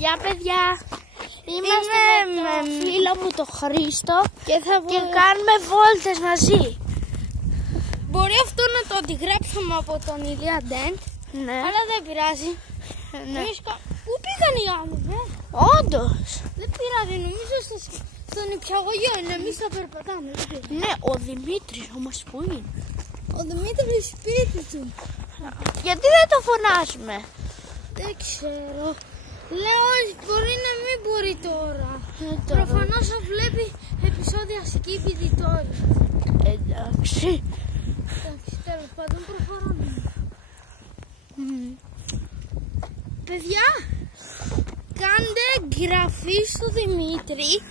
Γεια παιδιά, είμαστε με φίλο μου το Χρήστο και κάνουμε βόλτες μαζί. Μπορεί αυτό να το αντιγράψουμε από τον Ηλία Ντέντ, Ναι. αλλά δεν πειράζει. Ναι. Πού πήγαν οι άλλοι, Όντως. Δεν πειράζει, νομίζω στον υπηαγωγείο είναι, εμείς θα περπατάμε. Ναι, ο Δημήτρης όμως που είναι? Ο Δημήτρης σπίτι του. Γιατί δεν το φωνάζουμε? Δεν ξέρω. Λέω μπορεί να μην μπορεί τώρα. Προφανώς θα βλέπει επεισόδια σκύπητη τώρα. Εντάξει. Εντάξει, τέλος πάντων προχωράμε. Παιδιά, κάντε εγγραφή στο Δημήτρη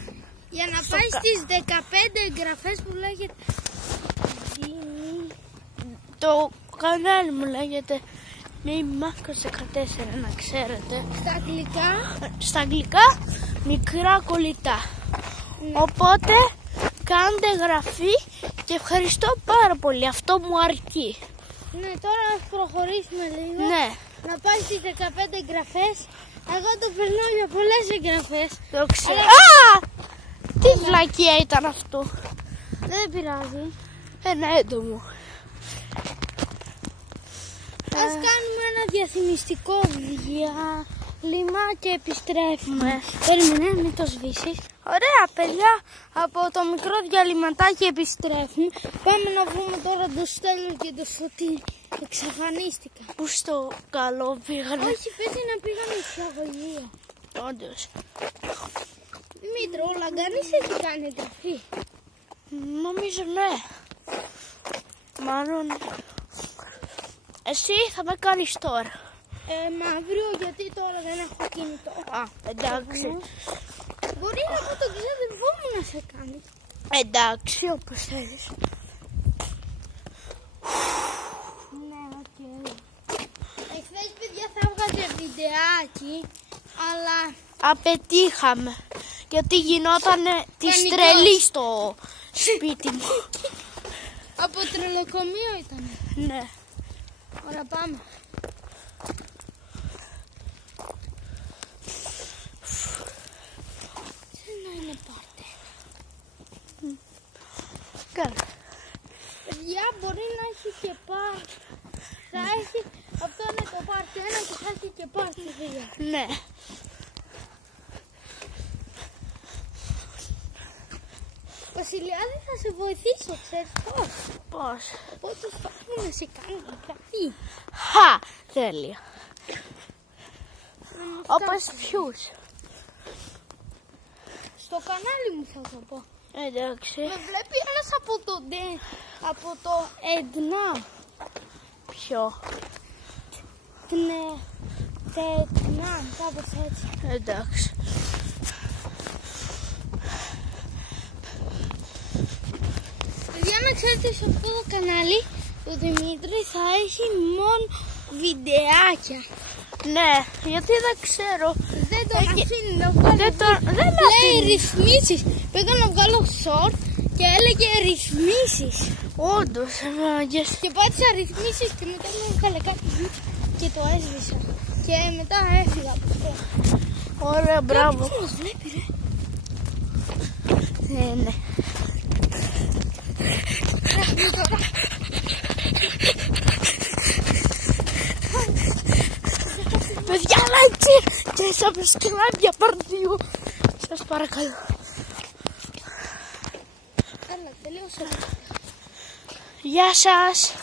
για να πάει στις 15 εγγραφές που λέγεται Το κανάλι μου λέγεται Μίμακος 14, να ξέρετε. στα αγγλικά. Στα αγγλικά μικρά κολλητά. Οπότε κάντε εγγραφή και ευχαριστώ πάρα πολύ. Αυτό μου αρκεί. Ναι, τώρα να προχωρήσουμε λίγο. Ναι. Να πάει στις 15 εγγραφές. Εγώ το περνάω για πολλές εγγραφές. Το ξέρω. Αλλά... Α! Τι βλακεία ήταν αυτό. Δεν πειράζει. Ένα έντομο. Ας κάνουμε ένα διαφημιστικό διάλειμμα και επιστρέφουμε. Περίμενε, μην το σβήσεις. Ωραία παιδιά, από το μικρό διαλυματάκι επιστρέφουμε. Πάμε να βρούμε τώρα το Στέλιο και το Σωτήρη. Εξαφανίστηκα. Πού στο καλό πήγανε? Όχι, πες να πήγαμε στο αγωγείο. Όντως. Δημήτρη, ο Λαγκανής έχει κάνει εγγραφή. Νομίζω ναι. Μάλλον εσύ θα με κάνεις τώρα. Μα αύριο, γιατί τώρα δεν έχω κινητό. Α, εντάξει. Μπορεί να πω τον ξάδερφό μου να σε κάνει. Εντάξει, όπως θέλεις. Ναι, οκ. Εχθές παιδιά θα έβγαζε βιντεάκι, αλλά... Απετύχαμε. Γιατί γινότανε τη τρελή στο σπίτι μου. Από τρελοκομείο ήταν. Ναι. Ωραία, πάμε. Να είναι πάρτε. Καλά. Παιδιά, μπορεί να έχει και πάρτε. Θα έχει, αυτό είναι το πάρτε 1 και θα έχει και πάρτε 2. Ναι. Βασιλιάδη, θα σε βοηθήσω, ξέρεις πώς. Πώς? Οπότε θα να σε κάνει εγγραφή. Χα! Τέλεια. Όπως ποιους? Στο κανάλι μου θα το πω. Εντάξει. Με βλέπει ένας από το Εντνά. Ποιο? Τετνά, κάπως έτσι. Εντάξει. Για να ξέρετε, σε αυτό το κανάλι ο Δημήτρη θα έχει μόνο βιντεάκια. Ναι, γιατί δεν ξέρω. Δεν τον αφήνει να βγάλει. Δεν λέει ρυθμίσεις. Πήγα να βγάλω short και έλεγε ρυθμίσεις. Όντως, μάγκες. Και πάτησα ρυθμίσεις και μετά μου έβγαλε κάτι και το έσβησα. Και μετά έφυγα από αυτό. Ωραία, μπράβο. Κάποιος μας βλέπει, ρε. Ναι. Παιδιά, like και subscribe για part 2. Σας παρακαλώ. Καλά, τελείωσα. Γεια σας.